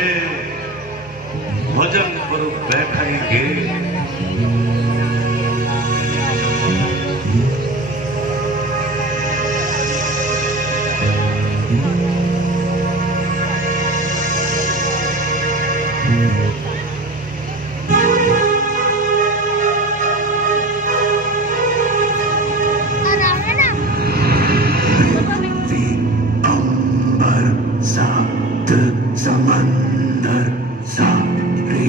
से भजन पर बैठेंगे। समंदर सारी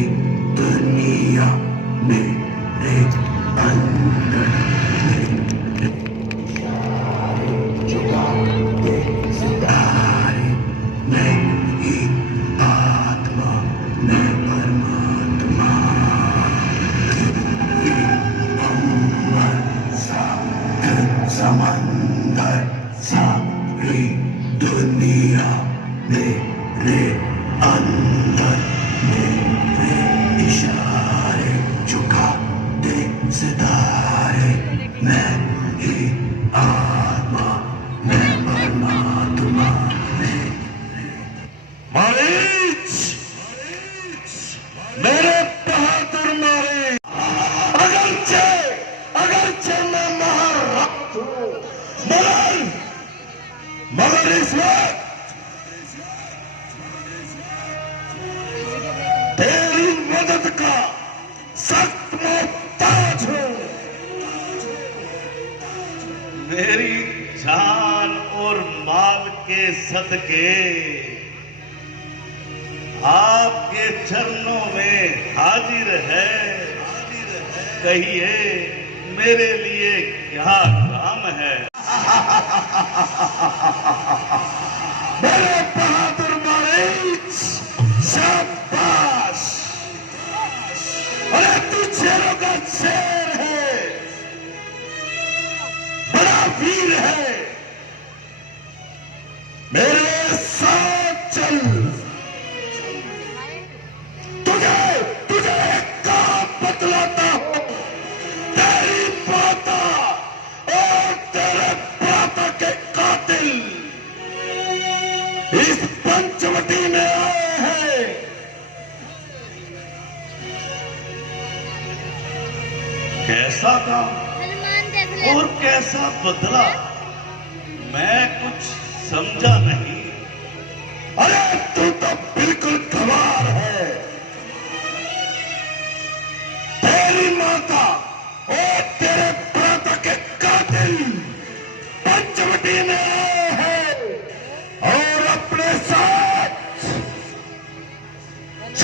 दुनिया मेरे अंदर चुराते सितारे, मैं ही आत्मा, मैं परमात्मा। अमर सागर समंदर सारी दुनिया मेरे अंदर, मेरे इशारे झुकाते सितारे, मैं ही आत्मा, मैं परमात्मा। मारीच, मेरे बहादुर मारीच, अगरचे मैं महारथ हूँ, मगर इस वक्त तेरी मदद का सख्त मोहताज हूं। मेरी जान और माल के सदके आपके चरणों में हाजिर है। कहिए मेरे लिए क्या काम है। मेरे बहादुर मारीच, शाबाश। अरे तू शेरों का शेर है, बड़ा वीर है। मेरे साथ चल, तुझे एक काम बतलाता हूं। तेरी माता और तेरे पिता के कातिल इस पंचवटी में आए हैं। कैसा काम और कैसा बदला, मैं कुछ समझा नहीं। अरे तू तो बिल्कुल गंवार है। तेरी माता और तेरे पिता के कातिल पंचवटी में आए हैं और अपने साथ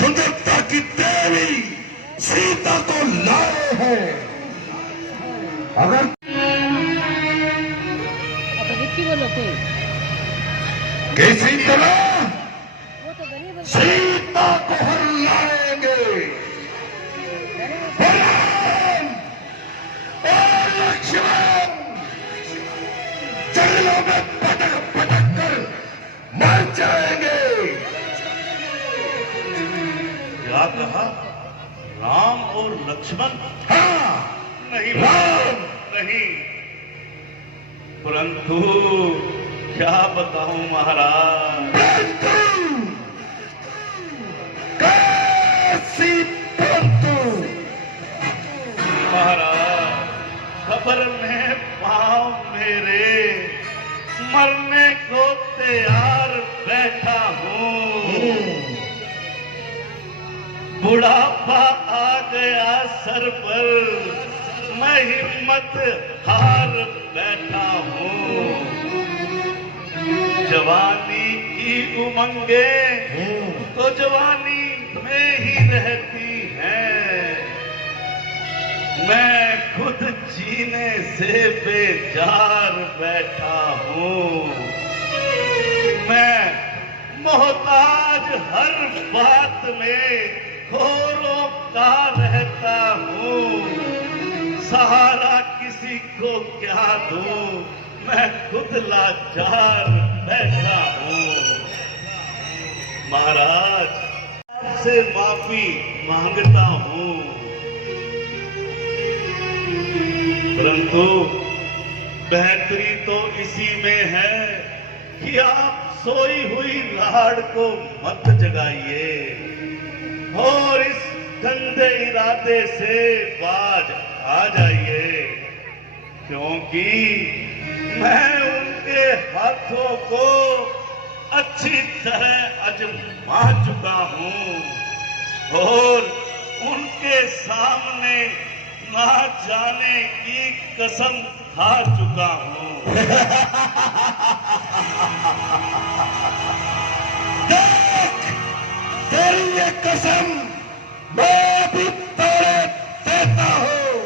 सुंदरता की देवी सीता को लाए हैं। अगर किसी तरह सीता को हर लाएंगे, राम और लक्ष्मण जंगलों में पटक पटक कर मर जाएंगे। क्या कहा? राम और लक्ष्मण? हाँ, नहीं राम नहीं, परंतु क्या बताऊं महाराज। महाराज खबर में पाँव मेरे मरने को तैयार बैठा हूँ। बुढ़ापा आ गया सर पर, मैं हिम्मत हार बैठा हूँ। जवानी की उमंगे तो जवानी में ही रहती हैं। मैं खुद जीने से बेजार बैठा हूँ। मैं मोहताज हर बात में खोरों का रहता हूँ। सहारा किसी को क्या दूं, मैं खुद लाचार बैठा हूँ। महाराज आपसे माफी मांगता हूँ, परंतु बेहतरी तो इसी में है कि आप सोई हुई लाड़ को मत जगाइए और इस गंदे इरादे से बाज आ जाइए, क्योंकि मैं उनके हाथों को अच्छी तरह आजमा चुका हूं और उनके सामने ना जाने की कसम खा चुका हूं। देख, तेरी ये कसम मैं भी तोड़े देता हूं।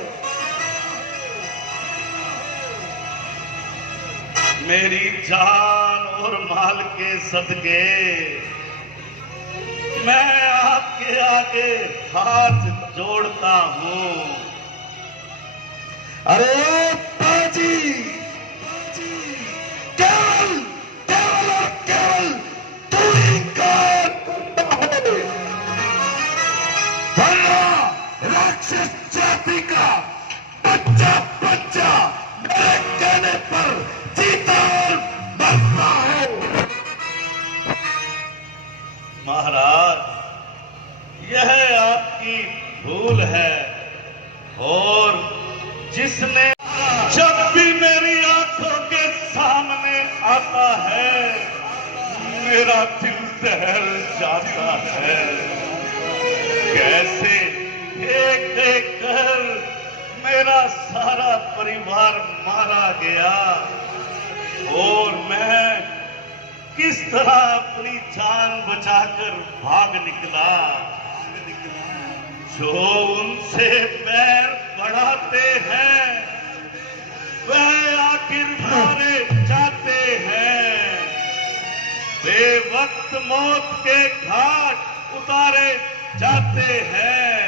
मेरी जान और माल के सदके मैं आपके आगे हाथ जोड़ता हूं। अरे बाजी, केवल केवल और केवल तू ही का हो, वरना राक्षस जाति का बच्चा बच्चा मेरे कहने पर जीता और मरता हो। महाराज, यह आपकी भूल है और जिसने जब भी मेरी आंखों के सामने आता है मेरा दिल दहल जाता है। कैसे एक एक कर मेरा सारा परिवार मारा गया और मैं किस तरह अपनी जान बचाकर भाग निकला। जो उनसे पैर बढ़ाते हैं वह आखिर मारे जाते हैं। वे वक्त मौत के घाट उतारे जाते हैं।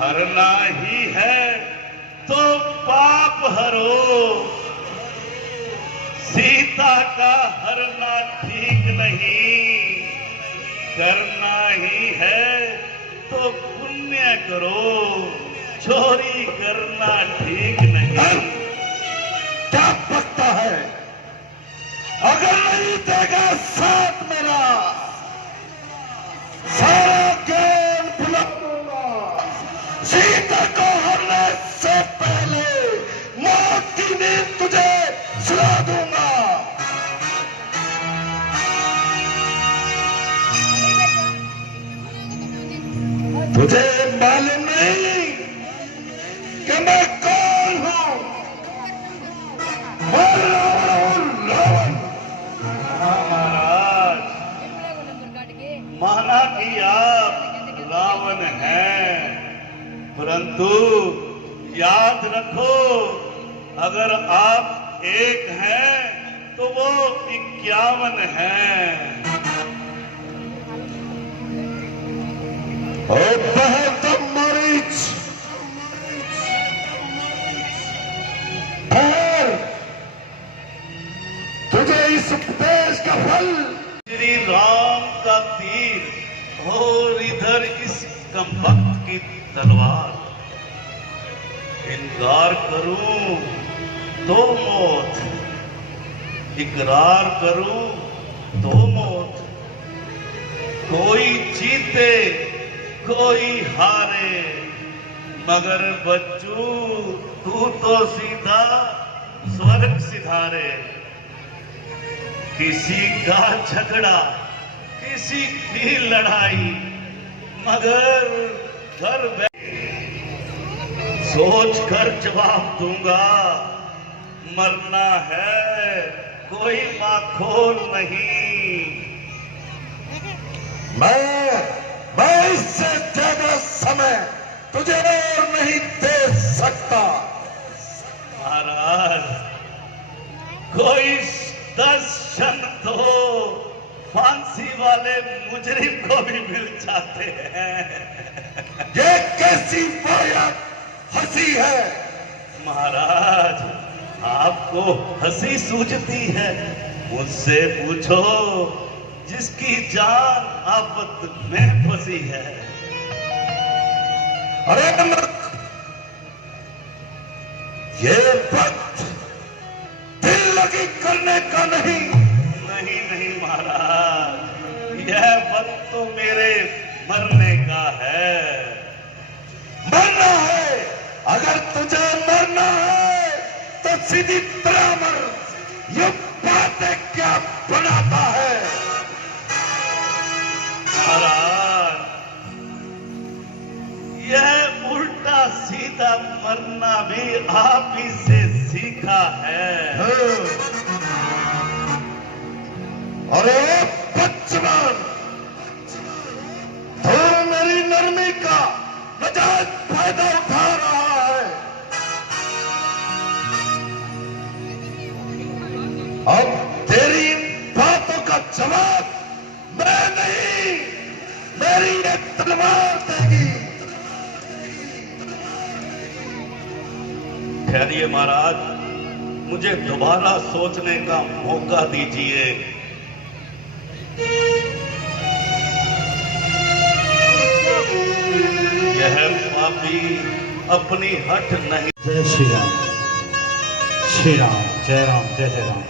हरना ही है तो पाप हरो, सीता का हरना ठीक नहीं। करना ही है तो पुण्य करो, चोरी करना ठीक नहीं। क्या पकता है? अगर नहीं देगा साथ मेरा, सारा ज्ञान भुला दूंगा। सीता को हरने से पहले मौत की नींद तुझे सुला दूंगा। तुझे मालूम नहीं कि मैं कौन हूं? मैं रावण। महाराज, माना कि आप रावण हैं, परंतु याद रखो अगर आप एक हैं तो वो 51 हैं। ओ बहुत मरीच, तुझे इस उपदेश का फल। श्री राम का तीर और इधर इस कमबख्त की तलवार। इनकार करूं तो मौत, इकरार करूं तो मौत। कोई जीते कोई हारे, मगर बच्चू तू तो सीधा स्वर्ग सिधारे। किसी का झगड़ा किसी की लड़ाई, मगर घर सोच कर जवाब दूंगा। मरना है कोई माखोल नहीं। मैं इससे ज्यादा समय तुझे और नहीं दे सकता। महाराज, कोई 10 क्षण तो फांसी वाले मुजरिम को भी मिल जाते हैं। ये कैसी वाहियात हंसी है? महाराज, आपको हंसी सूझती है? मुझसे पूछो जिसकी जान आफत में फंसी है। अरे ये वक्त दिल लगी करने का नहीं, महाराज, यह वक्त तो मेरे मरने का है। मरना है? अगर तुझे मरना है तो सीधी तरह मर। ये बातें क्या बनाता है? महाराज, यह उल्टा सीधा मरना भी आप ही से सीखा है। अरे बचपन, तू मेरी नरमी का नजायज फायदा उठा रहा है। अब तेरी बातों का जवाब मैं नहीं, मेरी एक तलवार देगी। ठहरिए महाराज, मुझे दोबारा सोचने का मौका दीजिए। यह पापी अपनी हट नहीं। जय श्री राम, श्री राम, जय राम, जय जय राम।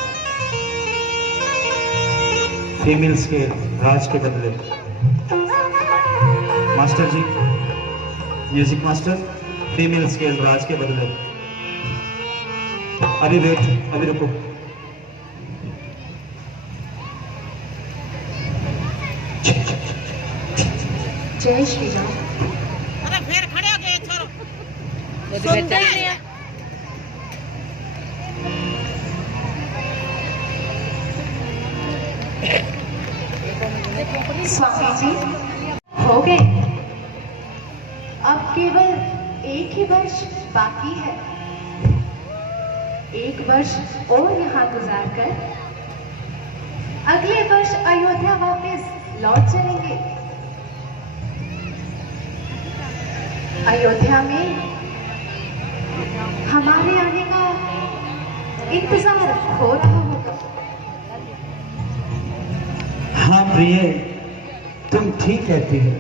फीमेल्स के राज के बदले। मास्टर जी, म्यूजिक मास्टर, फीमेल स्केल राज के बदले। अभी वेट, अभी रुको। जय श्री राम। अरे फिर खड़े हो गए छोरो, सुनते ही नहीं है। स्वामी जी हो गए। अब केवल एक ही वर्ष बाकी है। एक वर्ष और यहाँ गुजार कर अगले वर्ष अयोध्या वापस लौट चलेंगे। अयोध्या में हमारे आने का इंतजार हो रहा होगा। हाँ प्रिय, तुम ठीक कहती हो।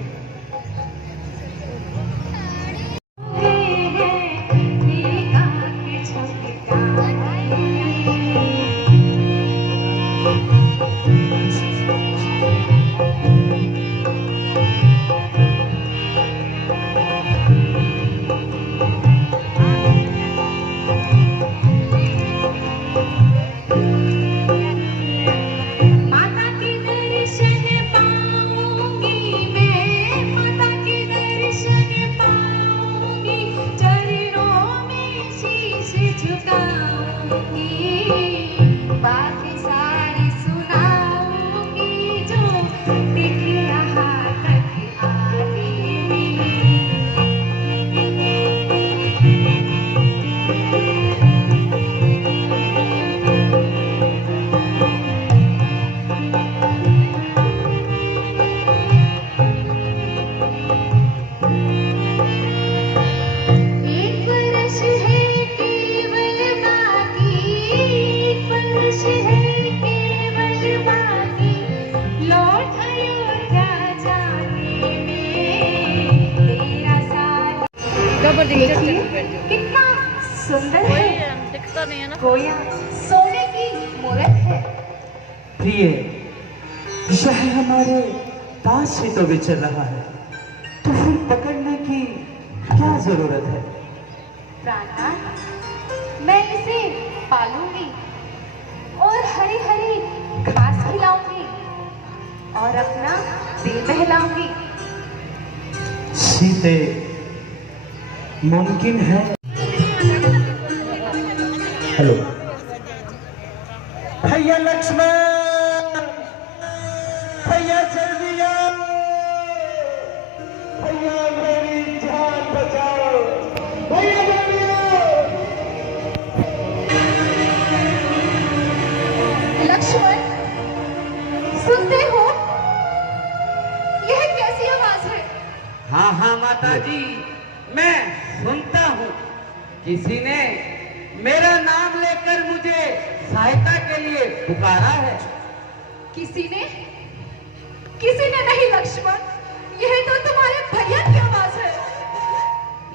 कितना सुंदर है, दिखता नहीं है ना। गोया सोने की मूरत है। प्रिय, यह हमारे पास ही तो विचर रहा है, तो फिर पकड़ने की क्या जरूरत है? प्राणनाथ, मैं इसे पालूंगी और हरी हरी घास खिलाऊंगी और अपना दिल बहलाऊंगी। सीते, मुमकिन है? हेलो भैया लक्ष्मण, भैया जल्दी आओ, भैया मेरी जान बचाओ, भैया जल्दी आओ। लक्ष्मण, सुनते हो? यह कैसी आवाज है? हाँ हाँ माता जी, मैं सुनता हूँ। किसी ने मेरा नाम लेकर मुझे सहायता के लिए पुकारा है। किसी ने? किसी ने नहीं लक्ष्मण, यह तो तुम्हारे भैया की आवाज है।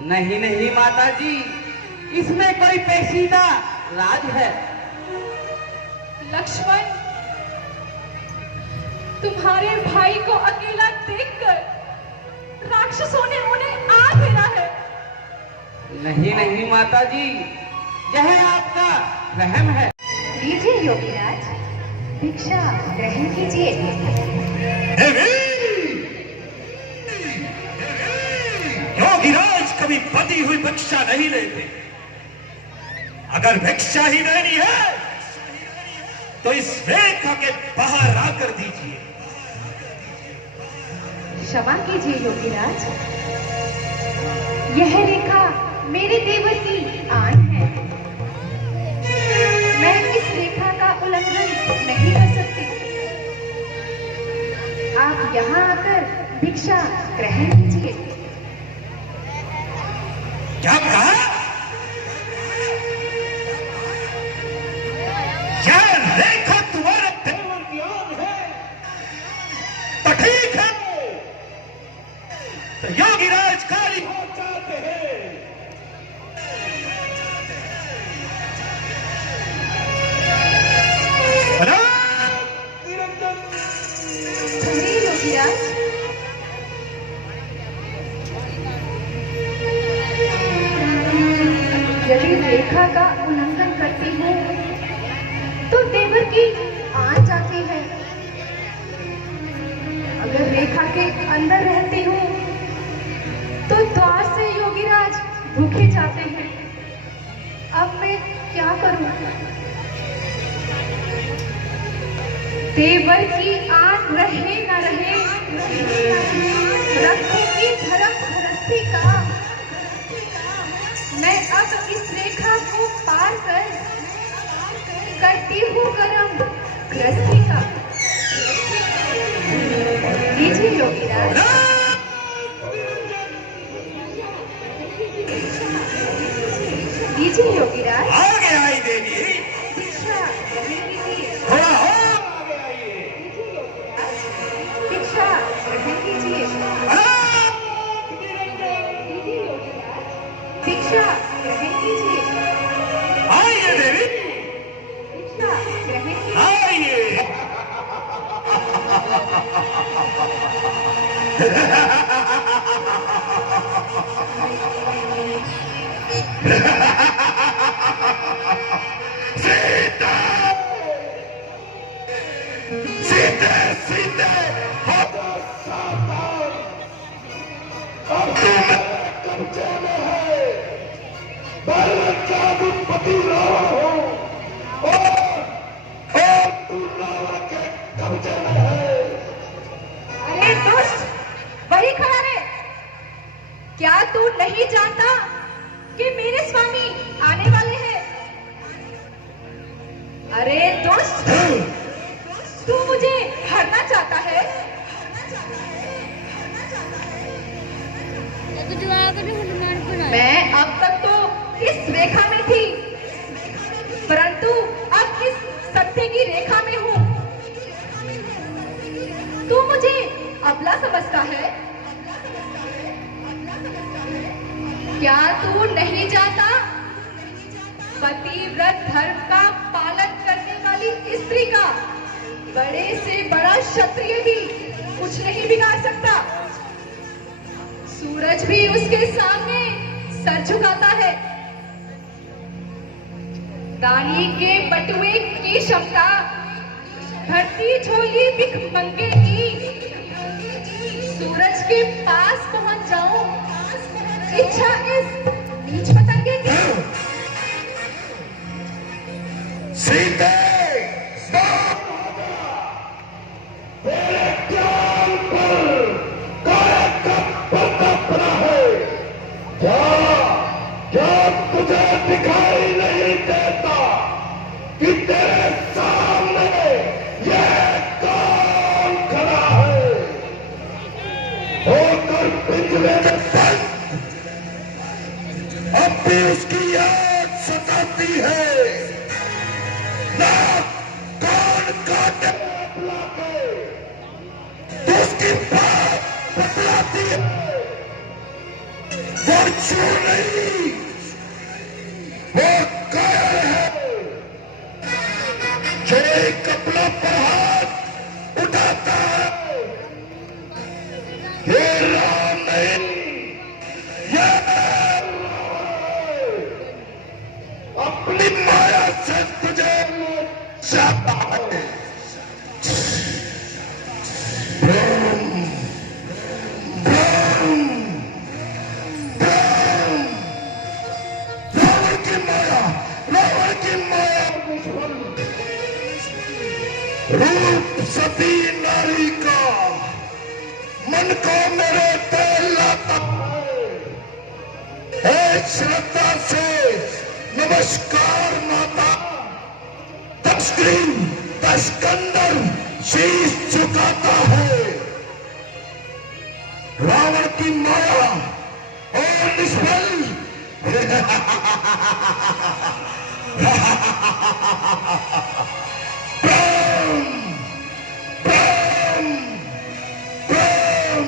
नहीं नहीं माता जी, इसमें कोई पेचीदा राज है। लक्ष्मण, तुम्हारे भाई को अकेला देखकर राक्षसों ने उन्हें आ घेरा है। नहीं नहीं माता जी, यह आपका रहम है। लीजिए योगीराज, भिक्षा ग्रहण कीजिए। योगीराज कभी बदी हुई भिक्षा नहीं लेते। अगर भिक्षा ही लेनी है तो इस रेखा के बाहर आकर दीजिए। क्षमा कीजिए योगीराज, यह रेखा मेरे देवर की आन है। मैं इस रेखा का उल्लंघन नहीं कर सकती। आप यहाँ आकर भिक्षा ग्रहण कीजिए। क्या कहा? यह रेखा तुम्हारे देवर की आन है तो ठीक है। तो योगीराज काली हो चाहते हैं। ठहरिए योगीराज, यदि रेखा का उल्लंघन करती हूँ तो देवर की आन जाती है। अगर रेखा के अंदर रहती हूँ तो द्वार से योगीराज भूखे जाते हैं। अब मैं क्या करूं? देवर की आन रहे न रहे, रखूंगी धर्म गृहस्थी का। मैं अब इस रेखा को पार कर करती हूँ कर्म गृहस्थी का। लीजिए योगीराज, लीजिए योगीराज, आगे आई देवी, भिक्षा ग्रहण कीजिए। थोड़ा और आगे आइए। लीजिए योगीराज, भिक्षा ग्रहण कीजिए। लीजिए योगीराज, भिक्षा ग्रहण कीजिए। आइए देवी, भिक्षा ग्रहण कीजिए। आइए। सीते सीते सीते अब कब्जे में है। मैं क्या पति रावण हूँ और तू रावण के कब्जे में है। अरे दुष्ट, वही खड़ा है। क्या तू नहीं जानता कि मेरे स्वामी आने वाले हैं? अरे दुष्ट, तू मुझे हरना चाहता है? मैं अब तक तो इस रेखा में थी, परंतु अब इस सत्य की रेखा में हूँ। तू मुझे अबला समझता है? क्या तू नहीं जानता? पतिव्रत धर्म का पालन करने वाली स्त्री का बड़े से बड़ा क्षत्रिय भी कुछ नहीं बिगाड़ सकता। सूरज भी उसके सामने सर झुकाता है। दानी के बटुए की क्षमता भरती झोली भिख मंगे की। सूरज के पास पहुंच जाऊं, इच्छा इस नीच पतंगे की। सीते तुझे दिखाई नहीं देता कि तेरे सामने ये कौन खड़ा है। होकर पिंजरे में बंद, अब भी उसकी याद सताती है। ना कौन काटे बुलाते, तो उसकी बात बतलाती है। वो छू नहीं, वो कायर है। जो एक कपड़ा पर हाथ उठाता है मन को मेरे तेल लाता है श्रद्धा से नमस्कार माता। तस्करीन तस्कंदर शीश झुकाता है। रावण की माया और निष्फल प्रेम प्रेम प्रेम।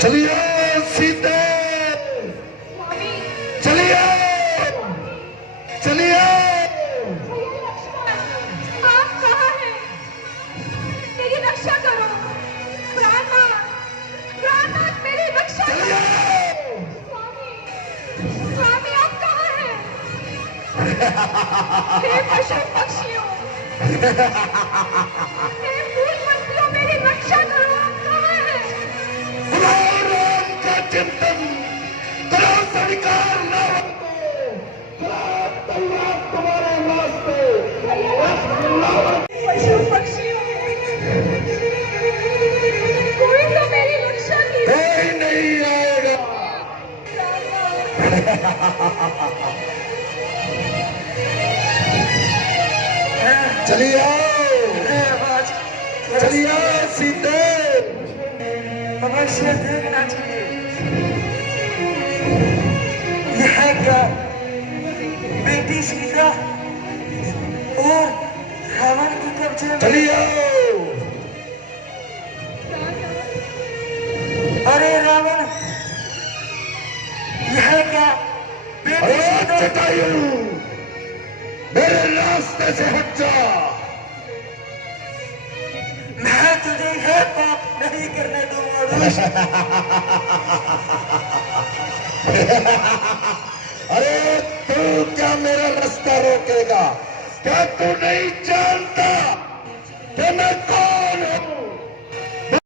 चलिए सीते, स्वामी, चलिए चलिए। आप कहाँ हैं? मेरी रक्षा करो। प्राणनाथ, प्राणनाथ, मेरी रक्षा करो। स्वामी, स्वामी, आप कहाँ हैं? हे पशु पक्षियों, हे फूल पत्तियों, मेरी रक्षा करो। आप कहाँ हैं? राम का चिंतन करो, स्वीकार न तुम्हारे वास्ते। पशु पक्षियों, कोई तो मेरी रक्षा कीजिए। कोई नहीं आएगा। चलिए चलिए सीते। अवश्य देखना चाहिए। यह क्या बेटी सीता और रावण के कब्जे में। चलिए अरे रावण, यह क्या बेटी अरे सीता। जटायु, मेरे रास्ते से हट जा। मैं तुझे यह पाप नहीं करने दूंगा। अरे तू क्या मेरा रास्ता रोकेगा? क्या तू नहीं जानता कि मैं कौन